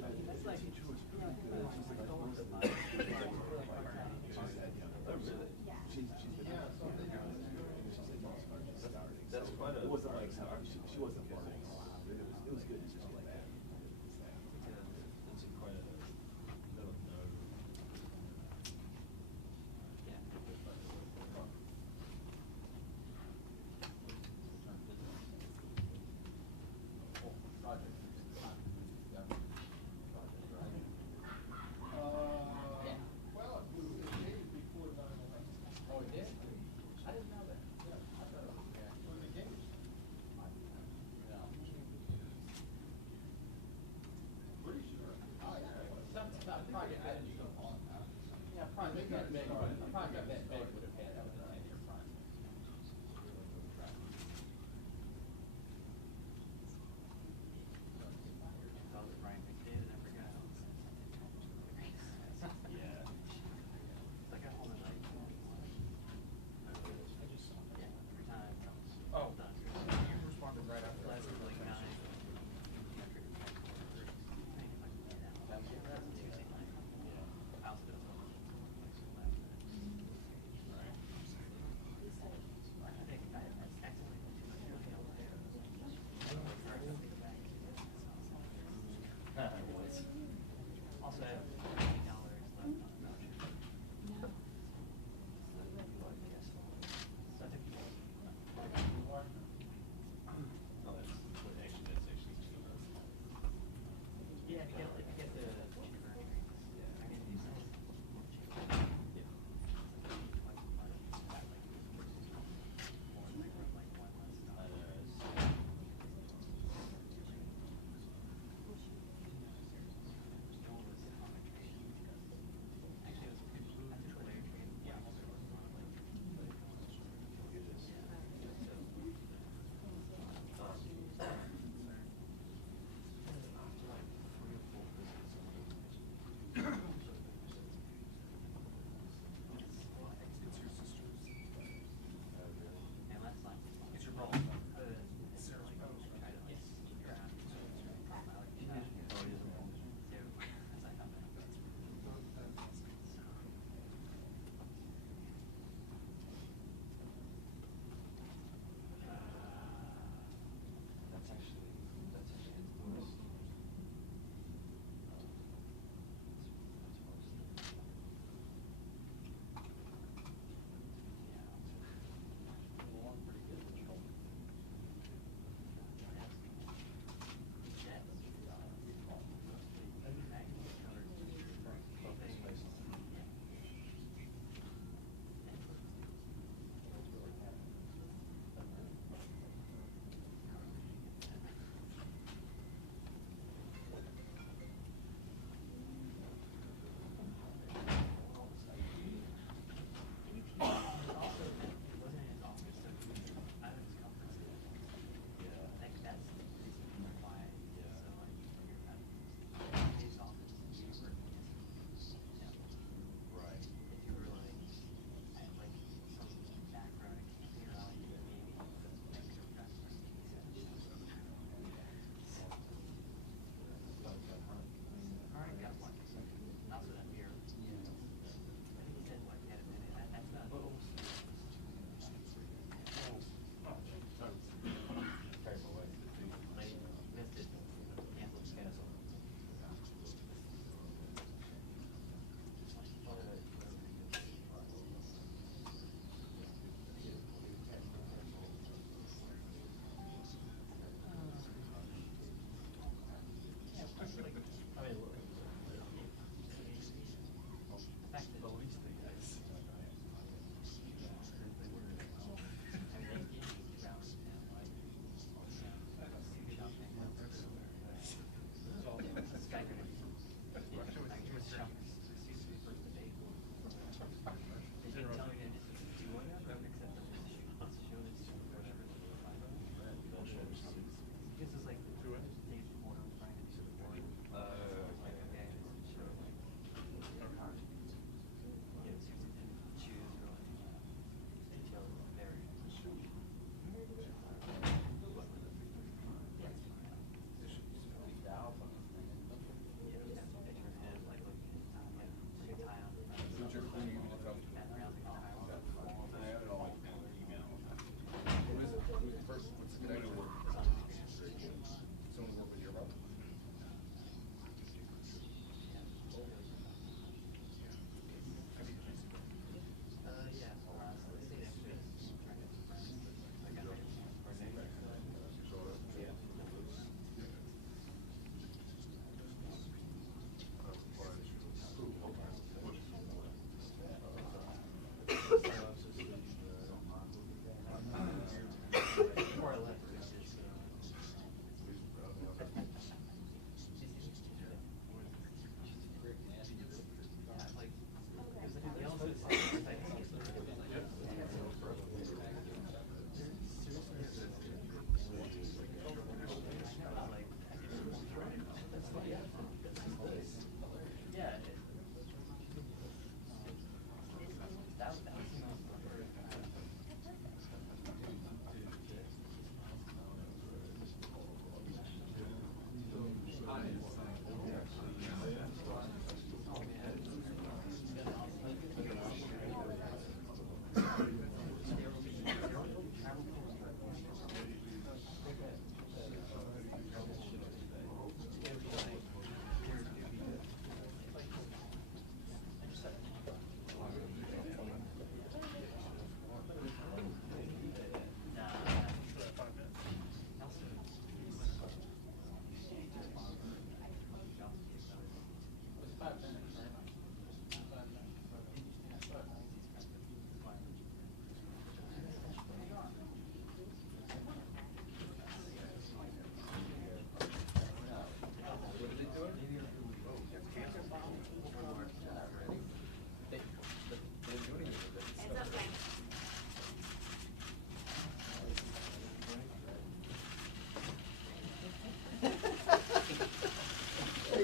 That's like, teacher was pretty good. She's like, most of mine. She said, yeah. She's been that's quite a. It wasn't like she wasn't learning. It was good. It's just like that. That's quite a. I don't know. Yeah. Project. Well, it was engaged before 9/11. Oh, it did? I didn't know that. Yeah, I thought it was engaged. Pretty sure. Oh, yeah. Some project I didn't go on. Yeah, project that big would have had that with a 10-year project. Yeah. Like at home at night. Every time. Oh, You responded right after. Last was like 9. Tuesday night. House built.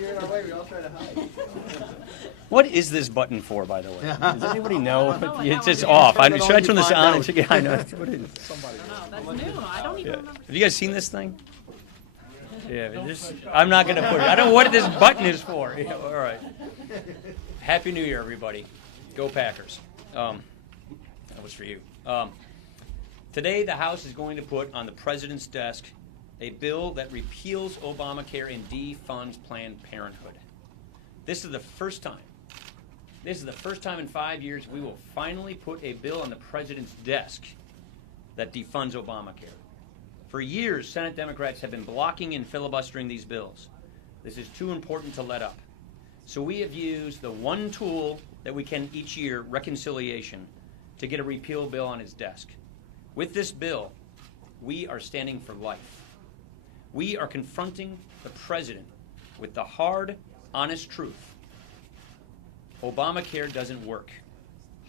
you're in our way, we all try to hide. What is this button for, by the way? Does anybody know? know what It's that just one is. off. Turn it Should I on, turn you this find on? out. Yeah, I know. What is it? Somebody. No, that's new. I don't even Yeah. remember. Have you guys seen this thing? Yeah, I'm not going to put it. I don't know what this button is for. Yeah, all right. Happy New Year, everybody. Go Packers. That was for you. Today, the House is going to put on the President's desk a bill that repeals Obamacare and defunds Planned Parenthood. This is the first time. This is the first time in 5 years we will finally put a bill on the President's desk that defunds Obamacare. For years, Senate Democrats have been blocking and filibustering these bills. This is too important to let up. So we have used the one tool that we can each year, reconciliation, to get a repeal bill on his desk. With this bill, we are standing for life. We are confronting the President with the hard, honest truth. Obamacare doesn't work.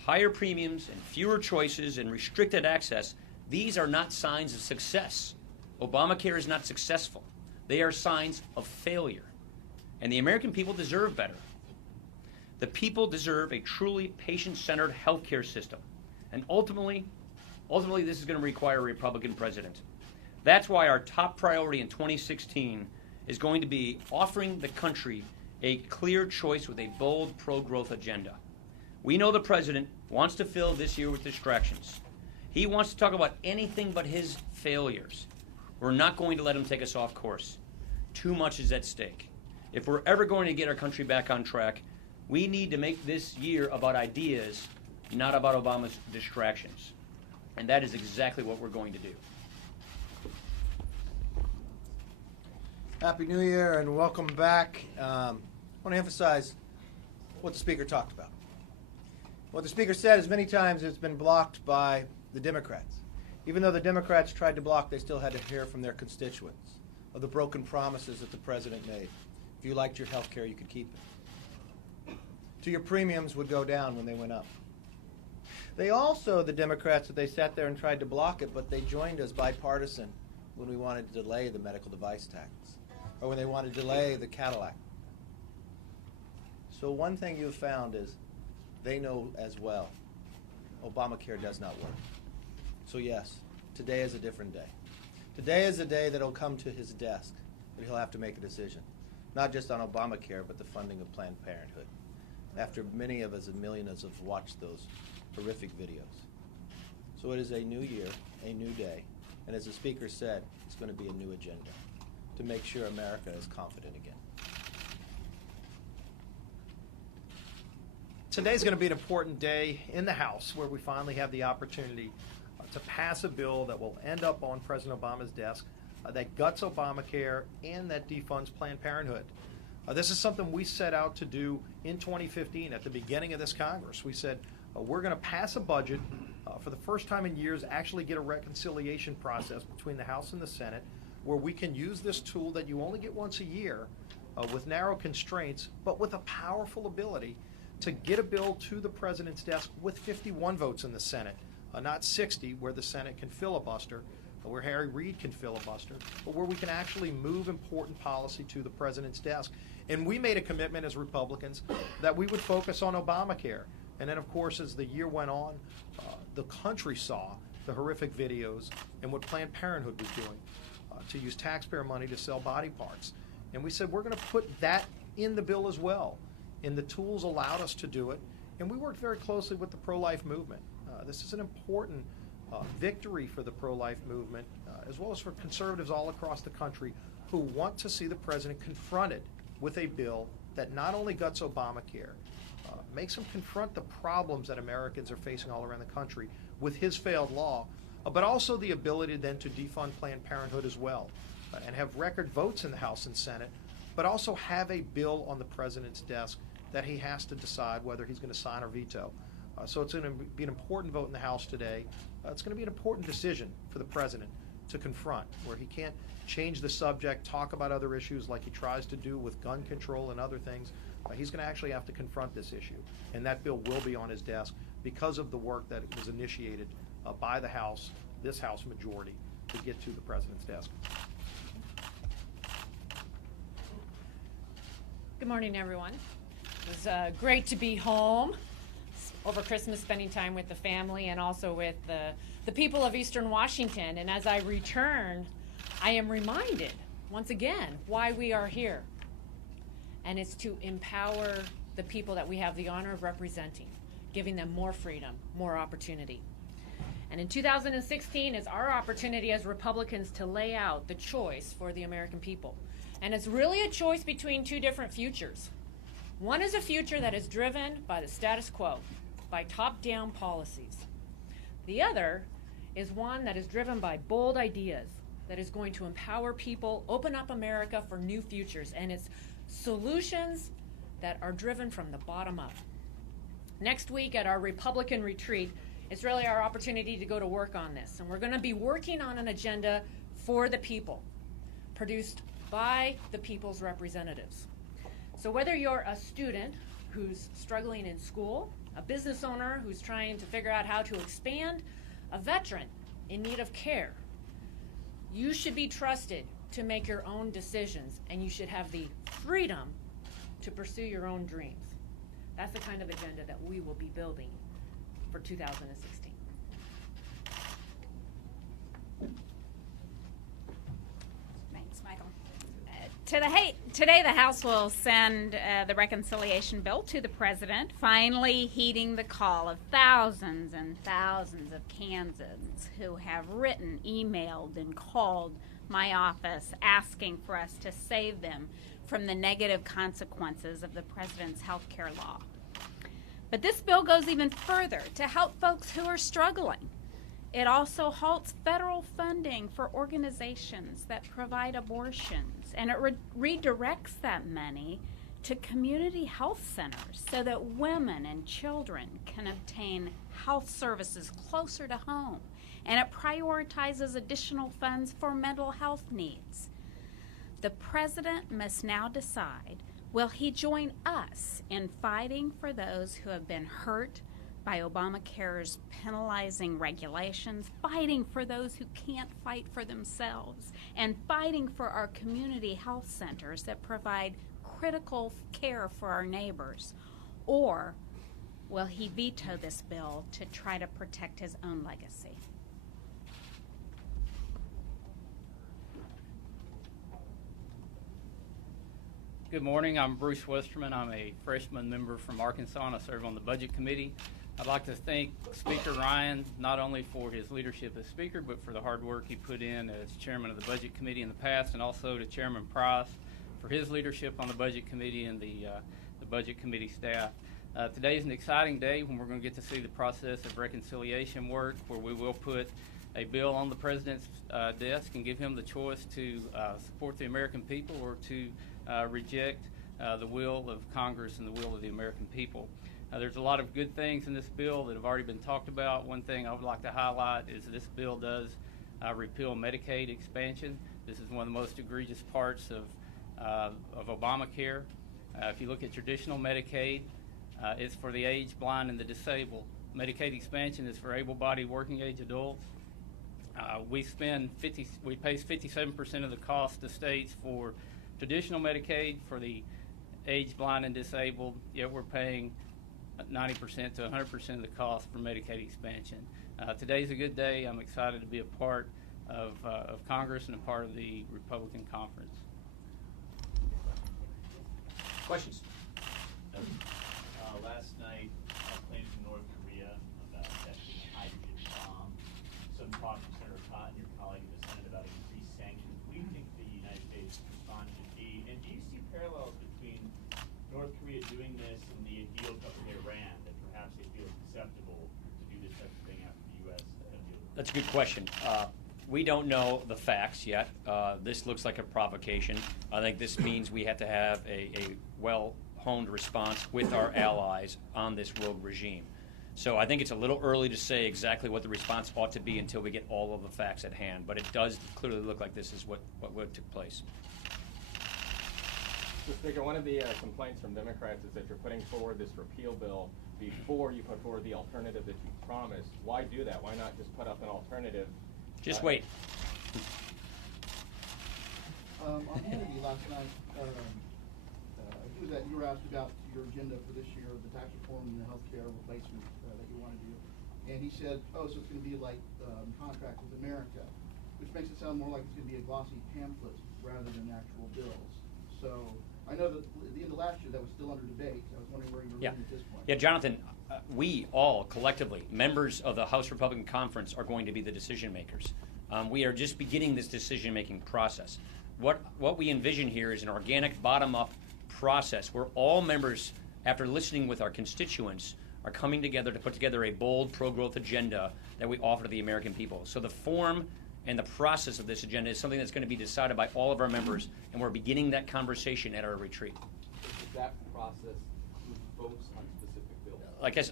Higher premiums and fewer choices and restricted access, these are not signs of success. Obamacare is not successful. They are signs of failure. And the American people deserve better. The people deserve a truly patient-centered healthcare system. And ultimately, this is going to require a Republican president. That's why our top priority in 2016 is going to be offering the country a clear choice with a bold pro-growth agenda. We know the president wants to fill this year with distractions. He wants to talk about anything but his failures. We're not going to let him take us off course. Too much is at stake. If we're ever going to get our country back on track, we need to make this year about ideas, not about Obama's distractions. And that is exactly what we're going to do. Happy New Year and welcome back. I want to emphasize what the Speaker talked about. What the Speaker said is many times it's been blocked by the Democrats. Even though the Democrats tried to block, they still had to hear from their constituents of the broken promises that the President made. If you liked your health care, you could keep it. So your premiums would go down when they went up. They also, the Democrats, they sat there and tried to block it, but they joined us bipartisan when we wanted to delay the medical device tax, or when they wanted to delay the Cadillac. So one thing you've found is they know as well Obamacare does not work. So yes, today is a different day. Today is a day that will come to his desk that he'll have to make a decision, not just on Obamacare, but the funding of Planned Parenthood. After many of us, millions have watched those horrific videos. So it is a new year, a new day, and as the Speaker said, it's going to be a new agenda to make sure America is confident again. Today's going to be an important day in the House where we finally have the opportunity to pass a bill that will end up on President Obama's desk that guts Obamacare and that defunds Planned Parenthood. This is something we set out to do in 2015 at the beginning of this Congress. We said we're going to pass a budget for the first time in years, actually get a reconciliation process between the House and the Senate where we can use this tool that you only get once a year with narrow constraints, but with a powerful ability to get a bill to the President's desk with 51 votes in the Senate, not 60 where the Senate can filibuster, where Harry Reid can filibuster, but where we can actually move important policy to the President's desk. And we made a commitment as Republicans that we would focus on Obamacare. And then, of course, as the year went on, the country saw the horrific videos and what Planned Parenthood was doing to use taxpayer money to sell body parts. And we said we're going to put that in the bill as well. And the tools allowed us to do it. And we worked very closely with the pro-life movement. This is an important victory for the pro-life movement, as well as for conservatives all across the country who want to see the President confronted with a bill that not only guts Obamacare, makes him confront the problems that Americans are facing all around the country with his failed law, but also the ability then to defund Planned Parenthood as well, and have record votes in the House and Senate, but also have a bill on the President's desk that he has to decide whether he's going to sign or veto. So it's going to be an important vote in the House today. It's going to be an important decision for the President to confront, where he can't change the subject, talk about other issues like he tries to do with gun control and other things. He's going to actually have to confront this issue, and that bill will be on his desk because of the work that was initiated by the House, this House majority, to get to the President's desk. Good morning, everyone. It was great to be home over Christmas, spending time with the family and also with the people of Eastern Washington. And as I return, I am reminded, once again, why we are here. And it's to empower the people that we have the honor of representing, giving them more freedom, more opportunity. And in 2016 is our opportunity as Republicans to lay out the choice for the American people. And it's really a choice between two different futures. One is a future that is driven by the status quo, by top-down policies. The other is one that is driven by bold ideas, that is going to empower people, open up America for new futures, and it's solutions that are driven from the bottom up. Next week at our Republican retreat, it's really our opportunity to go to work on this. And we're going to be working on an agenda for the people, produced by the people's representatives. So whether you're a student who's struggling in school, a business owner who's trying to figure out how to expand, a veteran in need of care, you should be trusted to make your own decisions, and you should have the freedom to pursue your own dreams. That's the kind of agenda that we will be building for 2016. Thanks, Michael. Today the House will send the reconciliation bill to the President, finally heeding the call of thousands and thousands of Kansans who have written, emailed, and called my office asking for us to save them from the negative consequences of the President's health care law. But this bill goes even further to help folks who are struggling. It also halts federal funding for organizations that provide abortions, and it redirects that money to community health centers so that women and children can obtain health services closer to home, and it prioritizes additional funds for mental health needs. The President must now decide, will he join us in fighting for those who have been hurt by Obamacare's penalizing regulations, fighting for those who can't fight for themselves, and fighting for our community health centers that provide critical care for our neighbors? Or will he veto this bill to try to protect his own legacy? Good morning. I'm Bruce Westerman. I'm a freshman member from Arkansas, and I serve on the Budget Committee. I'd like to thank Speaker Ryan not only for his leadership as Speaker, but for the hard work he put in as Chairman of the Budget Committee in the past, and also to Chairman Price for his leadership on the Budget Committee and the Budget Committee staff. Today is an exciting day when we're going to get to see the process of reconciliation work, where we will put a bill on the President's desk and give him the choice to support the American people or to reject the will of Congress and the will of the American people. There's a lot of good things in this bill that have already been talked about. One thing I would like to highlight is this bill does repeal Medicaid expansion. This is one of the most egregious parts of Obamacare. If you look at traditional Medicaid, it's for the aged, blind, and the disabled. Medicaid expansion is for able-bodied working-age adults. We pay 57% of the cost to states for traditional Medicaid for the aged, blind, and disabled, yet we're paying 90% to 100% of the cost for Medicaid expansion. Today's a good day. I'm excited to be a part of Congress and a part of the Republican conference. Questions? Last night, claims from North Korea about testing a hydrogen bomb. Some talk from Senator Cotton, your colleague in the Senate, about increased sanctions. What do you think the United States response should be? And do you see parallels between North Korea doing this and the deal cut with Iran, that perhaps they feel it's acceptable to do this type of thing after the U.S. had a deal? That's a good question. We don't know the facts yet. This looks like a provocation. I think this means we have to have a well-honed response with our allies on this rogue regime. So I think it's a little early to say exactly what the response ought to be until we get all of the facts at hand. But it does clearly look like this is what took place. Mr. Speaker, one of the complaints from Democrats is that you're putting forward this repeal bill before you put forward the alternative that you promised. Why do that? Why not just put up an alternative? Just wait. On Hannity last night was that you were asked about your agenda for this year, the tax reform and the healthcare replacement that you want to do. And he said, oh, so it's going to be like Contract with America, which makes it sound more like it's going to be a glossy pamphlet rather than actual bills. So I know that at the end of last year that was still under debate. I was wondering where you were Yeah. at this point. Yeah, Jonathan, we all collectively, members of the House Republican Conference, are going to be the decision makers. We are just beginning this decision-making process. What we envision here is an organic, bottom-up process where all members, after listening with our constituents, are coming together to put together a bold pro-growth agenda that we offer to the American people. So the form and the process of this agenda is something that's going to be decided by all of our members, and we're beginning that conversation at our retreat. That process votes on specific bills. I guess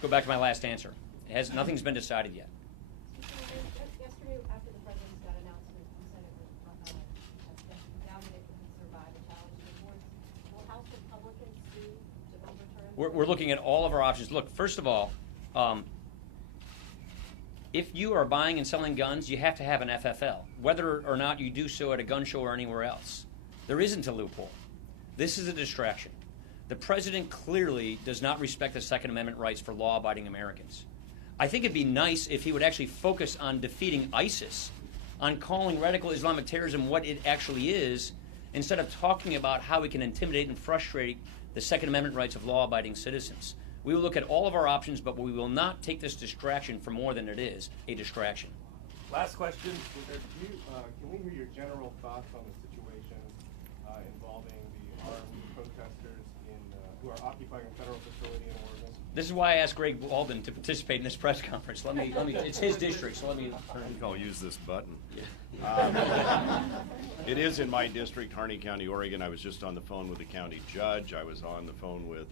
go back to my last answer. Nothing's been decided yet. Yesterday, after the president's got announcement, the Senate nominated to survive a challenge to the boards. Will House Republicans sue to overturn? We're looking at all of our options. Look, first of all, if you are buying and selling guns, you have to have an FFL, whether or not you do so at a gun show or anywhere else. There isn't a loophole. This is a distraction. The president clearly does not respect the Second Amendment rights for law-abiding Americans. I think it'd be nice if he would actually focus on defeating ISIS, on calling radical Islamic terrorism what it actually is, instead of talking about how we can intimidate and frustrate the Second Amendment rights of law-abiding citizens. We will look at all of our options, but we will not take this distraction for more than it is, a distraction. Last question. Can we hear your general thoughts on the situation involving the armed protesters who are occupying a federal facility in Oregon? This is why I asked Greg Walden to participate in this press conference. Let me. It's his district, so let me. I think I'll use this button. Yeah. It is in my district, Harney County, Oregon. I was just on the phone with the county judge. I was on the phone with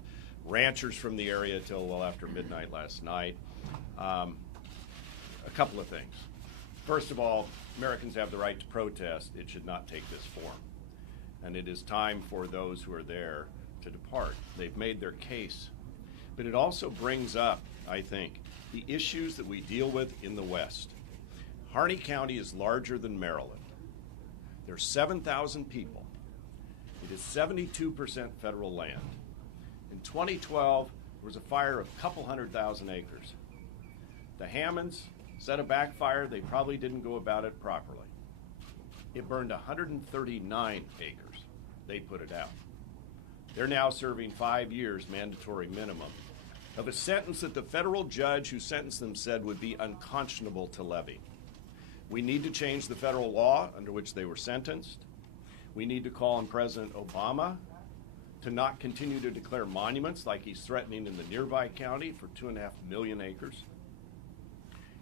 ranchers from the area till well after midnight last night. A couple of things. First of all, Americans have the right to protest. It should not take this form. And it is time for those who are there to depart. They've made their case. But it also brings up, I think, the issues that we deal with in the West. Harney County is larger than Maryland. There's 7,000 people. It is 72% federal land. In 2012, there was a fire of a couple 100,000 acres. The Hammonds set a backfire. They probably didn't go about it properly. It burned 139 acres. They put it out. They're now serving 5 years mandatory minimum of a sentence that the federal judge who sentenced them said would be unconscionable to levy. We need to change the federal law under which they were sentenced. We need to call on President Obama to not continue to declare monuments like he's threatening in the nearby county for 2.5 million acres.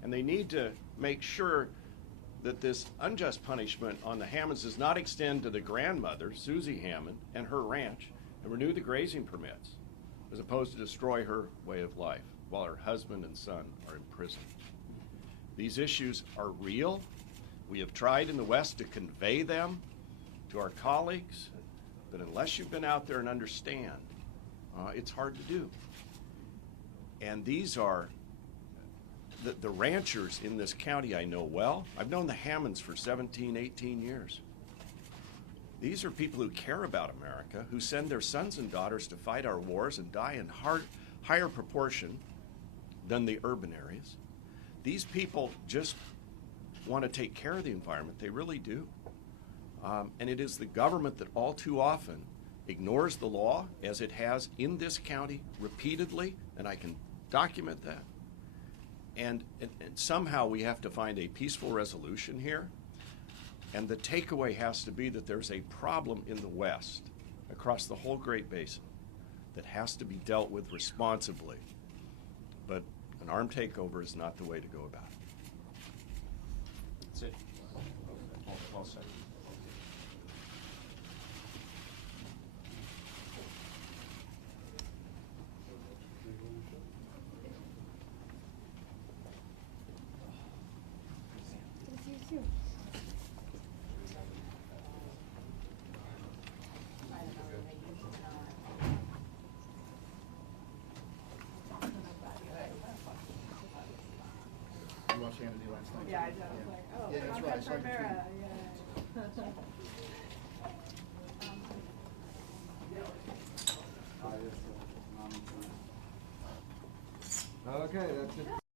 And they need to make sure that this unjust punishment on the Hammonds does not extend to the grandmother, Susie Hammond, and her ranch, and renew the grazing permits, as opposed to destroy her way of life while her husband and son are in prison. These issues are real. We have tried in the West to convey them to our colleagues, but unless you've been out there and understand, it's hard to do. And these are the ranchers in this county I know well. I've known the Hammonds for 17, 18 years. These are people who care about America, who send their sons and daughters to fight our wars and die in higher proportion than the urban areas. These people just want to take care of the environment. They really do. And it is the government that all too often ignores the law, as it has in this county repeatedly, and I can document that. And somehow we have to find a peaceful resolution here. And the takeaway has to be that there's a problem in the West, across the whole Great Basin, that has to be dealt with responsibly. But an armed takeover is not the way to go about it. That's it. Well said. You watched Hannity last night? Yeah, I did. I was like, oh, yeah, that's right. I saw your tweet. yeah. Okay, that's it.